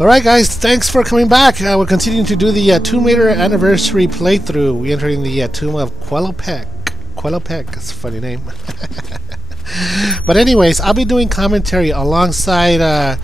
Alright guys, thanks for coming back. We're continuing to do the Tomb Raider anniversary playthrough. We're entering the tomb of Quelopec. Quelopec, that's a funny name. But anyways, I'll be doing commentary alongside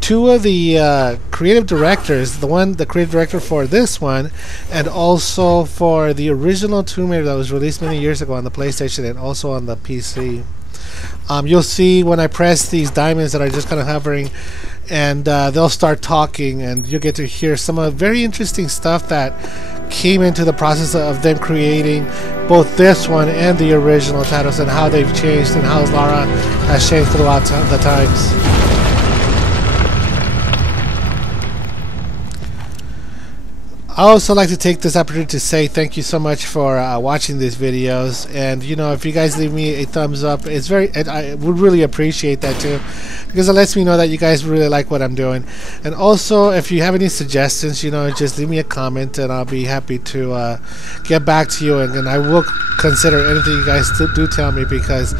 two of the creative directors. The creative director for this one, and also for the original Tomb Raider that was released many years ago on the PlayStation and also on the PC. You'll see when I press these diamonds that are just kind of hovering, and they'll start talking, and you'll get to hear some of very interesting stuff that came into the process of them creating both this one and the original titles, and how they've changed and how Lara has changed throughout the times. I also like to take this opportunity to say thank you so much for watching these videos, and you know, if you guys leave me a thumbs up, I would really appreciate that too, because it lets me know that you guys really like what I'm doing. And also, if you have any suggestions, you know, just leave me a comment and I'll be happy to get back to you, and I will consider anything you guys do tell me, because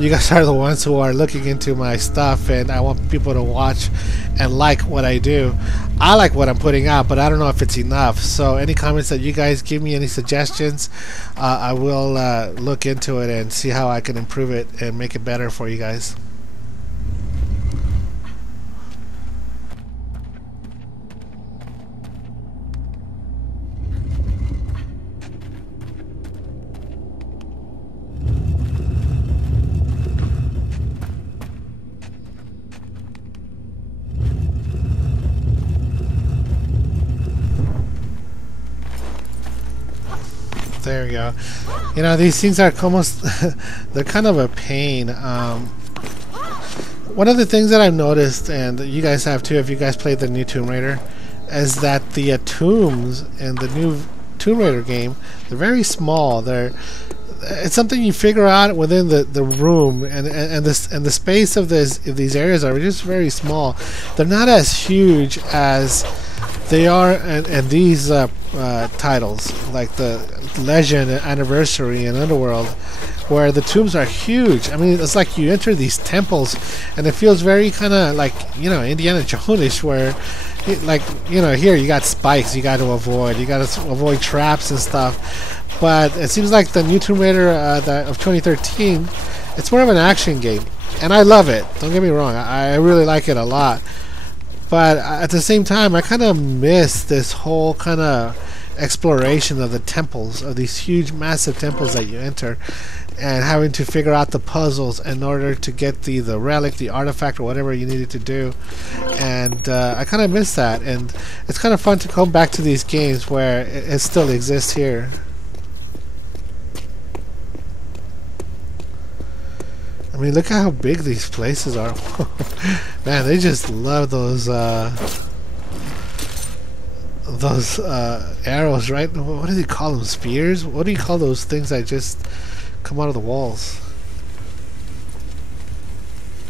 you guys are the ones who are looking into my stuff, and I want people to watch and like what I do. I like what I'm putting out, but I don't know if it's enough. So any comments that you guys give me, any suggestions, I will look into it and see how I can improve it and make it better for you guys. There we go. You know, these things are almost they're kind of a pain. One of the things that I've noticed, and you guys have too if you guys played the new Tomb Raider, is that the tombs in the new Tomb Raider game, they're very small. It's something you figure out within the room, and the space of these areas are just very small. They're not as huge as they are and these titles, like the Legend, Anniversary, and Underworld, where the tombs are huge. I mean, it's like you enter these temples, and it feels very kind of like, you know, Indiana Jones-ish, where, like, you know, here you got spikes you got to avoid, you got to avoid traps and stuff. But it seems like the new Tomb Raider of 2013, it's more of an action game, and I love it. Don't get me wrong, I really like it a lot. But at the same time, I kind of miss this whole kind of exploration of the temples, of these huge, massive temples that you enter, and having to figure out the puzzles in order to get the relic, the artifact, or whatever you needed to do. And I kind of miss that, and it's kind of fun to come back to these games where it still exists here. I mean, look at how big these places are. Man, they just love those arrows, right? What do they call them? Spears? What do you call those things that just come out of the walls?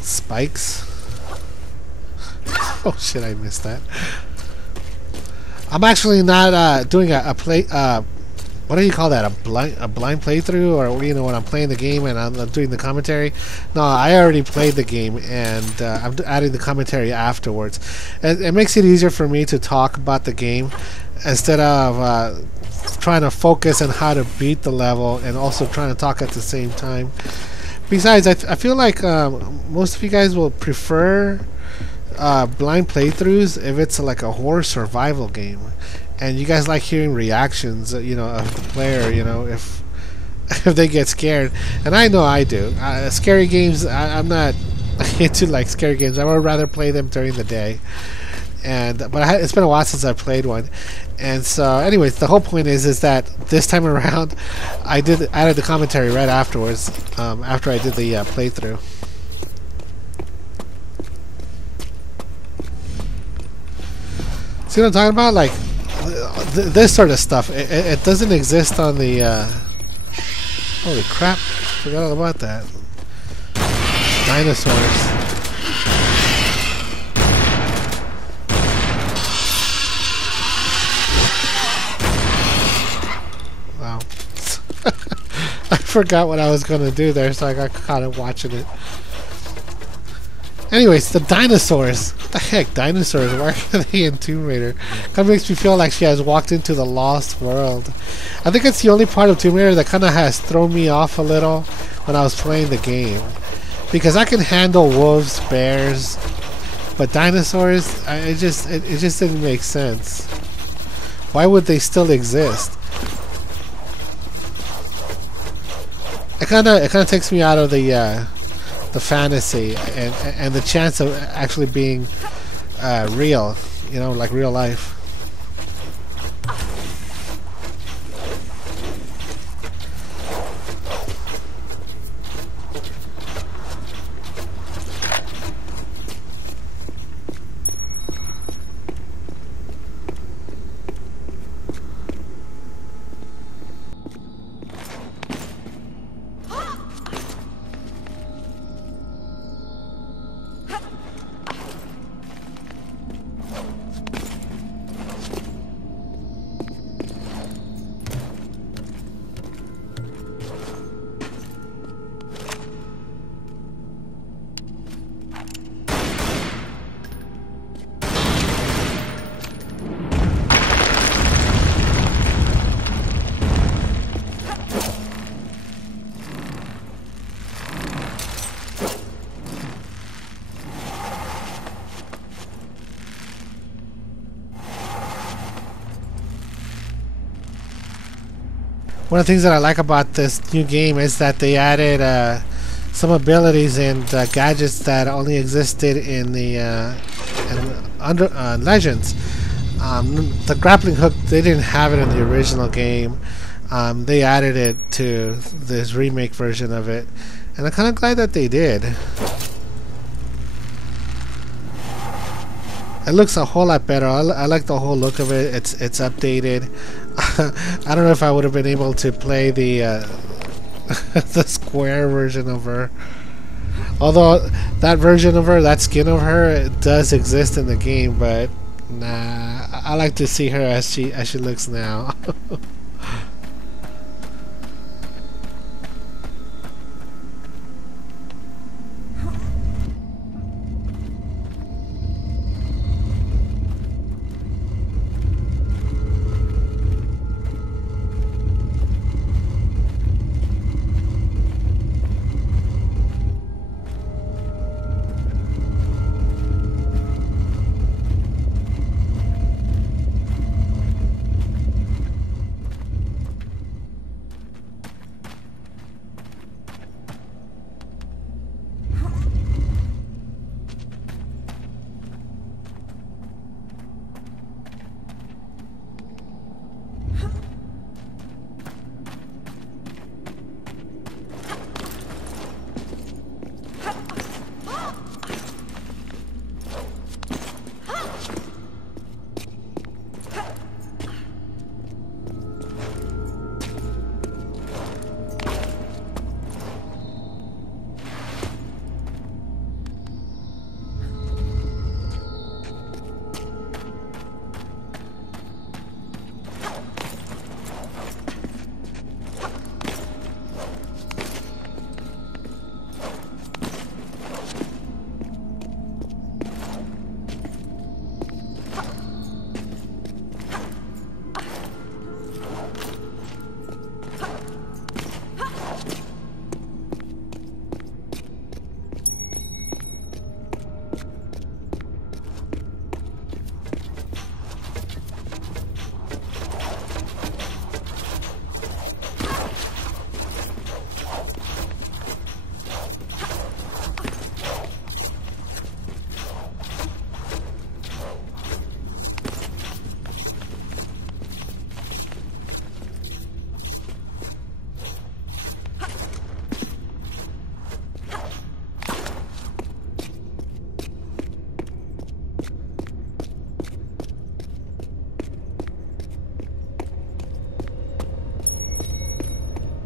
Spikes? Oh shit, I missed that. I'm actually not doing a play. What do you call that? A blind playthrough, or you know, when I'm playing the game and I'm doing the commentary? No, I already played the game, and I'm adding the commentary afterwards. And it makes it easier for me to talk about the game instead of trying to focus on how to beat the level and also trying to talk at the same time. Besides, I feel like most of you guys will prefer blind playthroughs if it's like a horror survival game. And you guys like hearing reactions, you know, of the player, you know, if they get scared. And I know I do. Scary games, I'm not into like scary games. I would rather play them during the day. But it's been a while since I've played one. And so, anyways, the whole point is that this time around, I added the commentary right afterwards, after I did the playthrough. See what I'm talking about? Like, this sort of stuff, it doesn't exist on the holy crap, forgot all about that. Dinosaurs. Wow. I forgot what I was gonna do there, so I got caught up watching it. Anyways, the dinosaurs. What the heck, dinosaurs? Why are they in Tomb Raider? Kind of makes me feel like she has walked into the lost world. I think it's the only part of Tomb Raider that kind of has thrown me off a little when I was playing the game. Because I can handle wolves, bears, but dinosaurs, it just didn't make sense. Why would they still exist? It kind of takes me out of the fantasy and the chance of actually being real, you know, like real life. One of the things that I like about this new game is that they added some abilities and gadgets that only existed in the Legends. The grappling hook, they didn't have it in the original game. They added it to this remake version of it, and I'm kind of glad that they did. It looks a whole lot better. I like the whole look of it. It's updated. I don't know if I would have been able to play the the square version of her. Although that version of her, that skin of her, it does exist in the game, but nah, I like to see her as she looks now.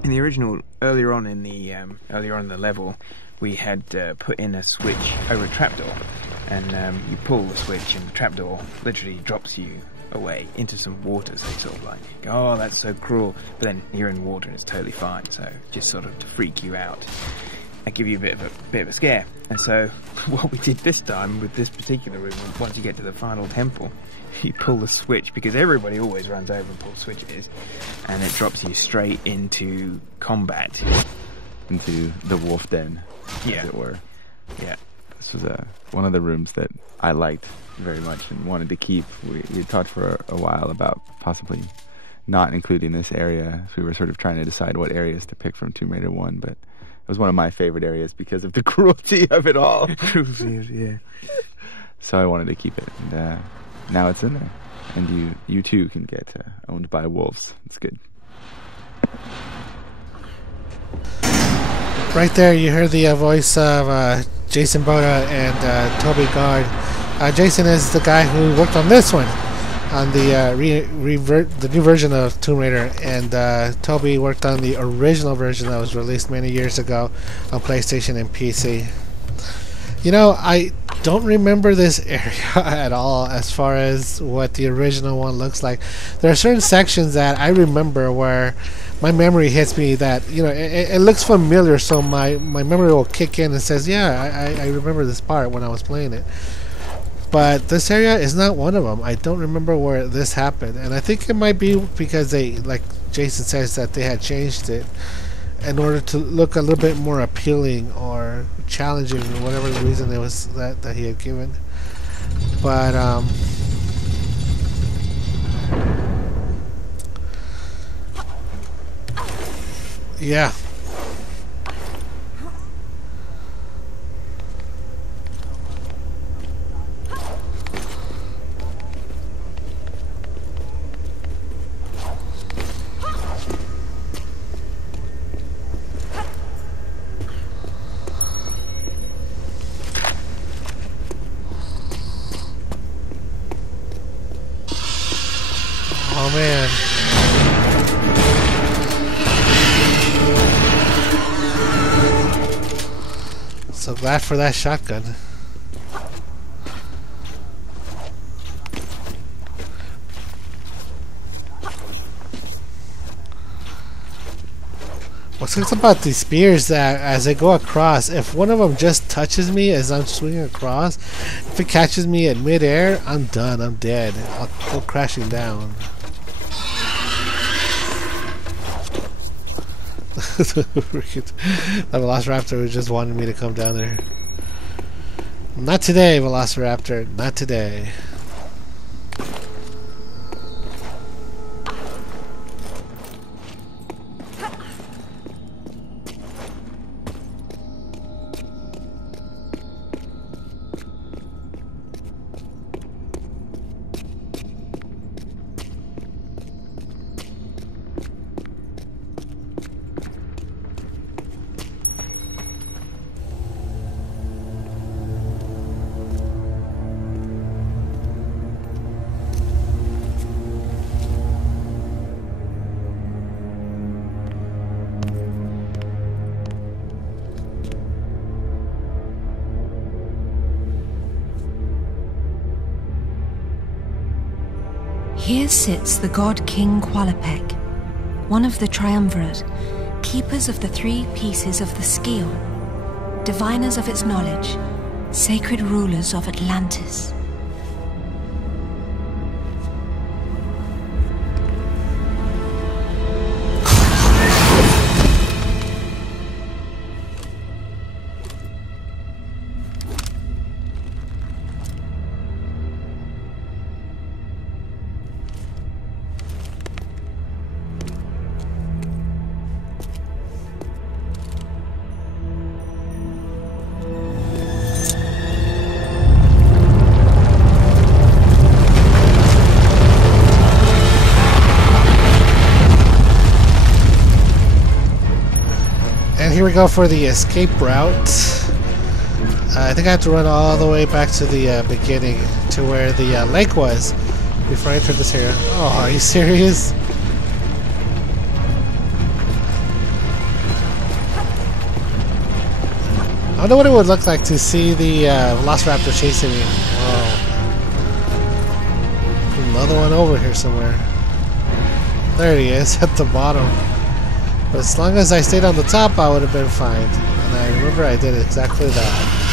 In the original, earlier on in the level, we had put in a switch over a trapdoor, and you pull the switch, and the trapdoor literally drops you away into some water. So it's sort of like, oh, that's so cruel. But then you're in water and it's totally fine. So just sort of to freak you out. might give you a bit of a scare. And so what we did this time with this particular room, once you get to the final temple, you pull the switch, because everybody always runs over and pulls switches, and it drops you straight into combat. Into the wolf den, as it were. Yeah. This was one of the rooms that I liked very much and wanted to keep. We talked for a while about possibly not including this area. So we were sort of trying to decide what areas to pick from Tomb Raider 1, but it was one of my favorite areas because of the cruelty of it all. Yeah. So I wanted to keep it, and now it's in there. And you too can get owned by wolves. It's good. Right there, you heard the voice of Jason Boda and Toby Gard. Jason is the guy who worked on this one, on the the new version of Tomb Raider, and Toby worked on the original version that was released many years ago on PlayStation and PC. You know, I don't remember this area at all as far as what the original one looks like. There are certain sections that I remember where my memory hits me that, you know, it looks familiar, so my memory will kick in and says, yeah, I remember this part when I was playing it. But this area is not one of them. I don't remember where this happened, and I think it might be because they, like Jason says, that they had changed it in order to look a little bit more appealing or challenging, or whatever the reason it was that he had given. But yeah. Oh man. So glad for that shotgun. What's nice about these spears that as they go across, if one of them just touches me as I'm swinging across, if it catches me at midair, I'm done, I'm dead. I'll go crashing down. That Velociraptor just wanted me to come down there. Not today, Velociraptor. Not today. Here sits the god King Qualopec, one of the triumvirate, keepers of the 3 pieces of the scale, diviners of its knowledge, sacred rulers of Atlantis. And here we go for the escape route. I think I have to run all the way back to the beginning, to where the lake was, before I entered this area. Oh, are you serious? I wonder what it would look like to see the Velociraptor chasing me. Oh. Another one over here somewhere. There he is, at the bottom. But as long as I stayed on the top, I would have been fine. And I remember I did exactly that.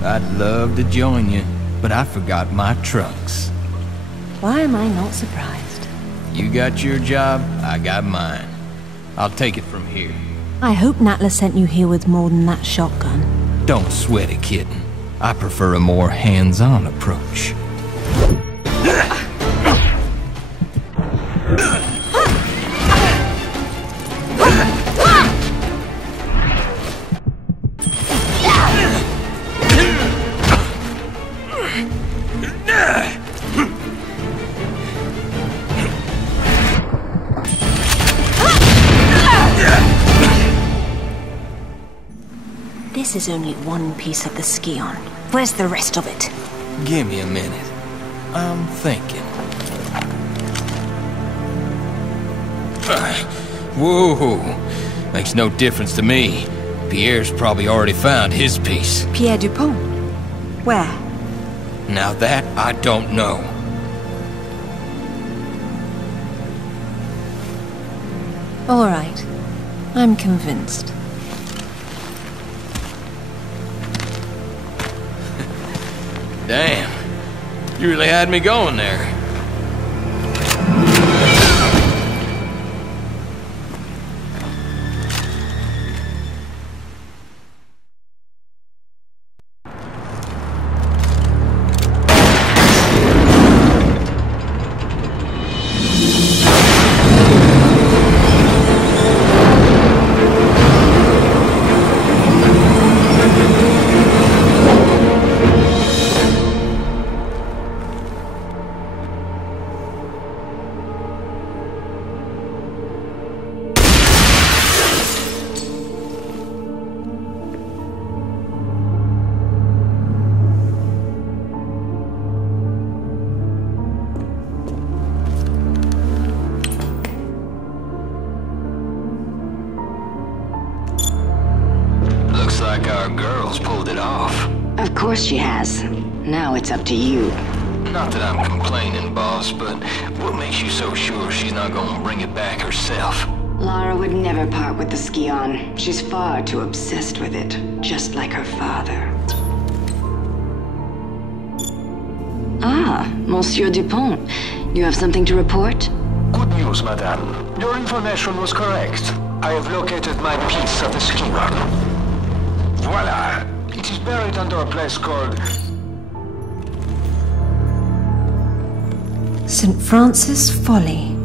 I'd love to join you, but I forgot my trunks. Why am I not surprised? You got your job, I got mine. I'll take it from here. I hope Natla sent you here with more than that shotgun. Don't sweat it, kitten. I prefer a more hands-on approach. This is only one piece of the Scion. Where's the rest of it? Give me a minute. I'm thinking. Whoa, makes no difference to me. Pierre's probably already found his piece. Pierre Dupont? Where? Now that I don't know. All right. I'm convinced. Damn, you really had me going there. Looks like our girl's pulled it off. Of course she has. Now it's up to you. Not that I'm complaining, boss, but what makes you so sure she's not gonna bring it back herself? Lara would never part with the Scion. She's far too obsessed with it, just like her father. Ah, Monsieur Dupont. You have something to report? Good news, madame. Your information was correct. I have located my piece of the Scion. Voila! It is buried under a place called... St. Francis Folly.